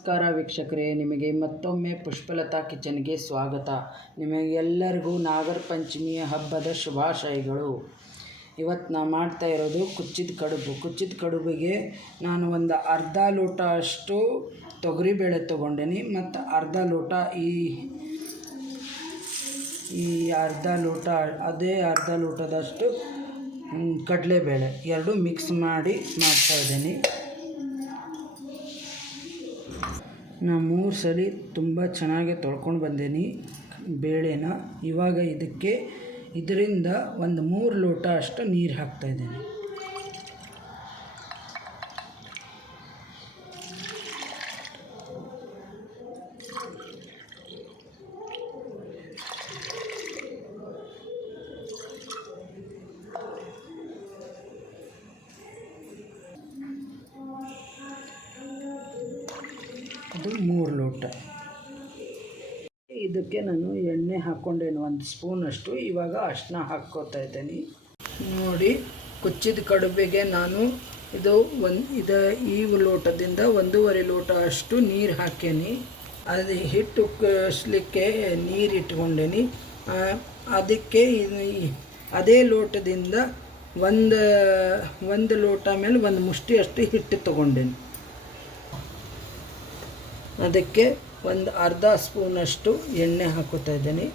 ನಮಸ್ಕಾರ ವೀಕ್ಷಕರೇ, ನಿಮಗೆ ಮತ್ತೊಮ್ಮೆ ಪುಷ್ಪಲತಾ ಕಿಚನ್ಗೆ ಸ್ವಾಗತ. ನಿಮಗೆಲ್ಲರಿಗೂ ನಾಗರ ಪಂಚಮಿಯ ಹಬ್ಬದ ಶುಭಾಶಯಗಳು. ಇವತ್ತು ನಾನು ಮಾಡ್ತಾ ಇರೋದು ಕುಚ್ಚಿದ ಕಡುಬು. ಕುಚ್ಚಿದ ಕಡುಬಿಗೆ ನಾನು ಒಂದು ಅರ್ಧ ಲೋಟ ಅಷ್ಟು ತೊಗರಿಬೇಳೆ ತೊಗೊಂಡೇನಿ ಮತ್ತು ಅರ್ಧ ಲೋಟ ಈ ಅರ್ಧ ಲೋಟ ಅರ್ಧ ಲೋಟದಷ್ಟು ಕಡಲೆಬೇಳೆ ಎರಡು ಮಿಕ್ಸ್ ಮಾಡಿ ಮಾಡ್ತಾಯಿದ್ದೀನಿ. ನಾನು 3 ಸಲ ತುಂಬ ಚೆನ್ನಾಗಿ ತೊಳ್ಕೊಂಡು ಬಂದೇನಿ ಬೇಳೆನ. ಇವಾಗ ಇದರಿಂದ ಒಂದು 3 ಲೋಟ ಅಷ್ಟು ನೀರು ಹಾಕ್ತಾಯಿದ್ದೀನಿ. ಅದು 3 ಲೋಟ. ಇದಕ್ಕೆ ನಾನು ಎಣ್ಣೆ ಹಾಕ್ಕೊಂಡೇನು 1 ಸ್ಪೂನಷ್ಟು. ಇವಾಗ ಅರಿಶಿನ ಹಾಕ್ಕೋತಾ ಇದ್ದೀನಿ. ನೋಡಿ, ಕುಚ್ಚಿದ ಕಡುಬಿಗೆ ನಾನು ಈ ಲೋಟದಿಂದ 1.5 ಲೋಟ ಅಷ್ಟು ನೀರು ಹಾಕೇನಿ. ಅದು ಹಿಟ್ಟು ಕಲಿಸ್ಲಿಕ್ಕೆ ನೀರು ಇಟ್ಕೊಂಡೇನಿ. ಅದಕ್ಕೆ ಅದೇ ಲೋಟದಿಂದ ಒಂದು ಲೋಟ ಮೇಲೆ 1 ಮುಷ್ಟಿ ಅಷ್ಟು ಹಿಟ್ಟು ತೊಗೊಂಡೇನಿ. ಅದಕ್ಕೆ ಒಂದು ಅರ್ಧ ಸ್ಪೂನಷ್ಟು ಎಣ್ಣೆ ಹಾಕೋತಾ ಇದ್ದೀನಿ.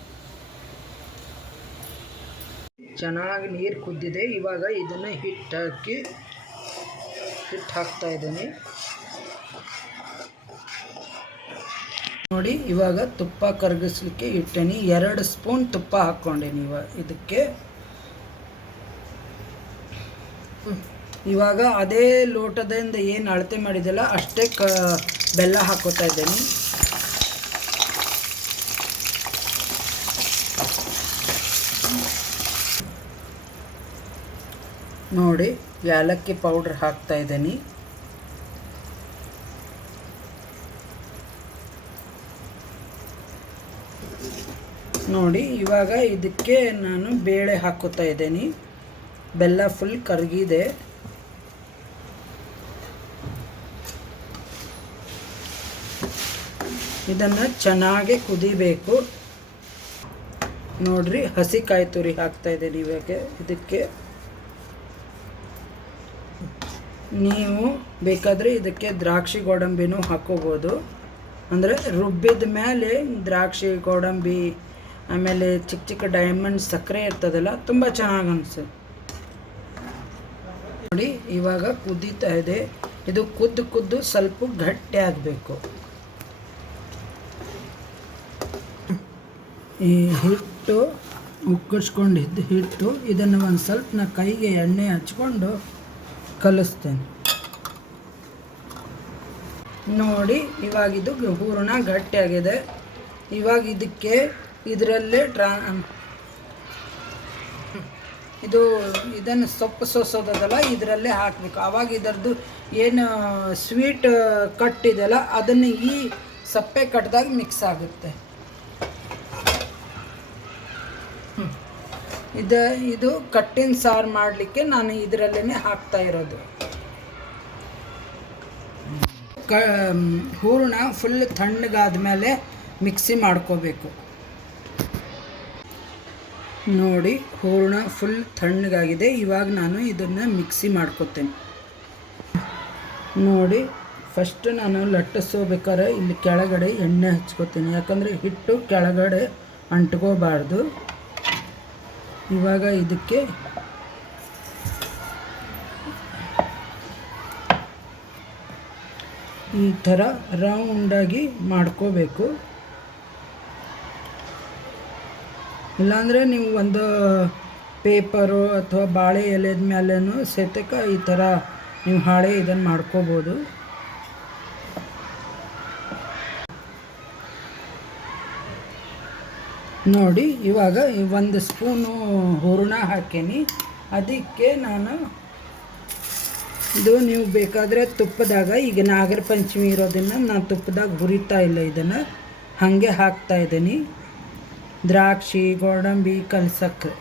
ಚೆನ್ನಾಗಿ ನೀರು ಕುದ್ದಿದೆ. ಇವಾಗ ಇದನ್ನು ಹಿಟ್ಟು ಹಾಕ್ತಾ ಇದ್ದೀನಿ. ನೋಡಿ, ಇವಾಗ ತುಪ್ಪ ಕರಗಿಸ್ಲಿಕ್ಕೆ ಇಟ್ಟೇನಿ. 2 ಸ್ಪೂನ್ ತುಪ್ಪ ಹಾಕ್ಕೊಂಡೇನಿ. ಇದಕ್ಕೆ ಇವಾಗ ಅದೇ ಲೋಟದಿಂದ ಏನು ಅಳತೆ ಮಾಡಿದೆಲ್ಲ ಅಷ್ಟೇ ಬೆಲ್ಲ ಹಾಕೋತಾ ಇದ್ದೀನಿ. ನೋಡಿ, ಏಲಕ್ಕಿ ಪೌಡ್ರ್ ಹಾಕ್ತಾ ಇದ್ದೀನಿ. ನೋಡಿ, ಇವಾಗ ಇದಕ್ಕೆ ನಾನು ಬೇಳೆ ಹಾಕೋತಾ ಇದ್ದೀನಿ. ಬೆಲ್ಲ ಫುಲ್ ಕರಗಿದೆ. ಇದನ್ನು ಚೆನ್ನಾಗಿ ಕುದಿಬೇಕು. ನೋಡ್ರಿ, ಹಸಿ ಕಾಯಿ ತುರಿ ಹಾಕ್ತಾ ಇದ್ದೀನಿ. ಇವಾಗ ಇದಕ್ಕೆ ನೀವು ಬೇಕಾದರೆ ಇದಕ್ಕೆ ದ್ರಾಕ್ಷಿ ಗೋಡಂಬಿನೂ ಹಾಕೋಬೋದು. ಅಂದರೆ ರುಬ್ಬಿದ ಮೇಲೆ ದ್ರಾಕ್ಷಿ ಗೋಡಂಬಿ ಆಮೇಲೆ ಚಿಕ್ಕ ಚಿಕ್ಕ ಡೈಮಂಡ್ ಸಕ್ಕರೆ ಇರ್ತದಲ್ಲ, ತುಂಬ ಚೆನ್ನಾಗಿ ಅನಿಸುತ್ತೆ. ನೋಡಿ, ಇವಾಗ ಕುದೀತಾ ಇದೆ. ಇದು ಕುದ್ದು ಸ್ವಲ್ಪ ಗಟ್ಟಿ ಆಗಬೇಕು. ಈ ಹಿಟ್ಟು ಉಕ್ಕಿಸ್ಕೊಂಡಿದ್ದು ಹಿಟ್ಟು ಇದನ್ನು ಒಂದು ಸ್ವಲ್ಪ ನಾನು ಕೈಗೆ ಎಣ್ಣೆ ಹಚ್ಕೊಂಡು ಕಲಿಸ್ತೇನೆ. ನೋಡಿ, ಇವಾಗ ಇದು ಹೂರಣ ಗಟ್ಟಿಯಾಗಿದೆ. ಇವಾಗ ಇದರಲ್ಲೇ ಇದನ್ನು ಸೊಪ್ಪು ಸೋಸೋದಲ್ಲ, ಇದರಲ್ಲೇ ಹಾಕಬೇಕು. ಆವಾಗ ಇದರದ್ದು ಏನು ಸ್ವೀಟ್ ಕಟ್ಟಿದೆಯಲ್ಲ ಅದನ್ನು ಈ ಸಪ್ಪೆ ಕಟ್ಟಿದಾಗ ಮಿಕ್ಸ್ ಆಗುತ್ತೆ. ಇದು ಕಟ್ಟಿನ ಸಾರು ಮಾಡಲಿಕ್ಕೆ ನಾನು ಇದರಲ್ಲೇ ಹಾಕ್ತಾ ಇರೋದು. ಹೂರಣ ಫುಲ್ ತಣ್ಣಗಾದ ಮೇಲೆ ಮಿಕ್ಸಿ ಮಾಡ್ಕೋಬೇಕು. ನೋಡಿ, ಹೂರಣ ಫುಲ್ ತಣ್ಣಗಾಗಿದೆ. ಇವಾಗ ನಾನು ಇದನ್ನು ಮಿಕ್ಸಿ ಮಾಡ್ಕೋತೇನೆ. ನೋಡಿ, ಫಸ್ಟ್ ನಾನು ಲಟ್ಟಿಸೋಬೇಕಾದ್ರೆ ಇಲ್ಲಿ ಕೆಳಗಡೆ ಎಣ್ಣೆ ಹಚ್ಕೋತೀನಿ. ಯಾಕಂದರೆ ಹಿಟ್ಟು ಕೆಳಗಡೆ ಅಂಟ್ಕೋಬಾರ್ದು. ಇವಾಗ ಇದಕ್ಕೆ ಈ ಥರ ರೌಂಡಾಗಿ ಮಾಡ್ಕೋಬೇಕು. ಇಲ್ಲಾಂದರೆ ನೀವು ಒಂದು ಪೇಪರು ಅಥವಾ ಬಾಳೆ ಎಲೆದ ಮೇಲೇನೂ ಸಹಿತಕ ಈ ಥರ ನೀವು ಹಾಳೆ ಇದನ್ನು ಮಾಡ್ಕೋಬೋದು. ನೋಡಿ, ಇವಾಗ 1 ಸ್ಪೂನು ಹೂರಣ ಹಾಕೇನಿ. ಅದಕ್ಕೆ ನಾನು ನೀವು ಬೇಕಾದರೆ ತುಪ್ಪದಾಗ, ಈಗ ನಾಗರ ಪಂಚಮಿ ಇರೋದನ್ನು ನಾನು ತುಪ್ಪದಾಗ ಹುರಿತಾ ಇಲ್ಲ, ಇದನ್ನು ಹಾಗೆ ಹಾಕ್ತಾ ಇದ್ದೀನಿ. ದ್ರಾಕ್ಷಿ ಗೋಡಂಬಿ ಕಲ್ಸಕ್ಕೆ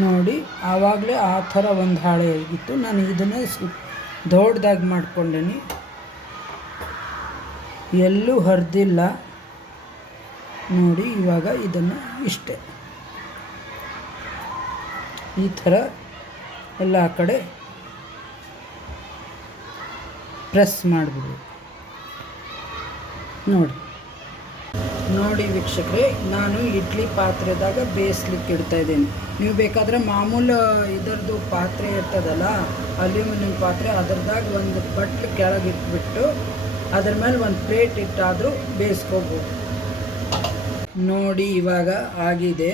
ನೋಡಿ ಆವಾಗಲೇ ಆ ಥರ ಒಂದು ಹಾಳೆ ಆಗಿತ್ತು. ನಾನು ಇದನ್ನೇ ದೊಡ್ಡದಾಗಿ ಮಾಡ್ಕೊಂಡೇನಿ, ಎಲ್ಲೂ ಹರಿದಿಲ್ಲ ನೋಡಿ. ಇವಾಗ ಇದನ್ನು ಇಷ್ಟೇ ಈ ಥರ ಎಲ್ಲ ಕಡೆ ಪ್ರೆಸ್ ಮಾಡಿಬಿಡ್ಬೇಕು. ನೋಡಿ ವೀಕ್ಷಕರೇ, ನಾನು ಇಡ್ಲಿ ಪಾತ್ರೆದಾಗ ಬೇಯಿಸ್ಲಿಕ್ಕೆ ಇಡ್ತಾಯಿದ್ದೀನಿ. ನೀವು ಬೇಕಾದರೆ ಮಾಮೂಲು ಇದರದ್ದು ಪಾತ್ರೆ ಇರ್ತದಲ್ಲ, ಅಲ್ಯೂಮಿನಿಯಂ ಪಾತ್ರೆ, ಅದರದಾಗ ಒಂದು ಬಟ್ಲು ಕೆಳಗೆ ಇಟ್ಬಿಟ್ಟು ಅದ್ರ ಮೇಲೆ ಒಂದು ಪ್ಲೇಟ್ ಇಟ್ಟಾದರೂ ಬೇಯಿಸ್ಕೋಬೋದು. ನೋಡಿ ಇವಾಗ ಆಗಿದೆ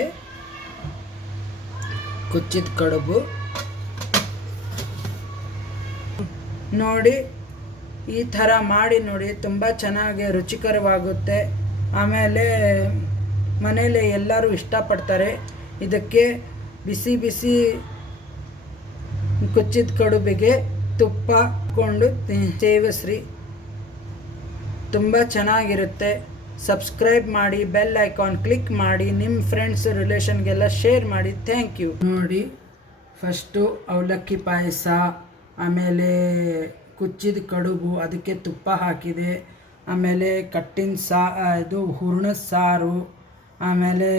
ಕುಚ್ಚಿದ ಕಡುಬು. ನೋಡಿ ಈ ಥರ ಮಾಡಿ ನೋಡಿ, ತುಂಬ ಚೆನ್ನಾಗಿ ರುಚಿಕರವಾಗುತ್ತೆ. ಆಮೇಲೆ ಮನೇಲಿ ಎಲ್ಲರೂ ಇಷ್ಟಪಡ್ತಾರೆ. ಇದಕ್ಕೆ ಬಿಸಿ ಬಿಸಿ ಕುಚ್ಚಿದ ಕಡುಬಿಗೆ ತುಪ್ಪ ಹಾಕ್ಕೊಂಡು ಸೇವಿಸ್ರಿ, ತುಂಬ ಚೆನ್ನಾಗಿರುತ್ತೆ. ಸಬ್ಸ್ಕ್ರೈಬ್ ಮಾಡಿ, ಬೆಲ್ ಐಕಾನ್ ಕ್ಲಿಕ್ ಮಾಡಿ, ನಿಮ್ಮ ಫ್ರೆಂಡ್ಸ್ ರಿಲೇಷನ್ಗೆಲ್ಲ ಶೇರ್ ಮಾಡಿ. Thank you. ನೋಡಿ ಫಸ್ಟು ಅವಲಕ್ಕಿ ಪಾಯಸ, ಆಮೇಲೆ ಕುಚ್ಚಿದ ಕಡುಬು, ಅದಕ್ಕೆ ತುಪ್ಪ ಹಾಕಿದೆ. ಆಮೇಲೆ ಕಟ್ಟಿನ ಇದು ಹೂರ್ಣದ ಸಾರು, ಆಮೇಲೆ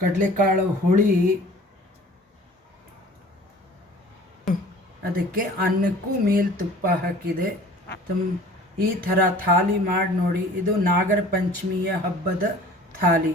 ಕಡಲೆಕಾಳು ಹುಳಿ, ಅದಕ್ಕೆ ಅನ್ನಕ್ಕೂ ಮೇಲೆ ತುಪ್ಪ ಹಾಕಿದೆ. ಈ ಥರ ಥಾಲಿ ಮಾಡಿ ನೋಡಿ. ಇದು ನಾಗರ ಪಂಚಮಿಯ ಹಬ್ಬದ ಥಾಲಿ.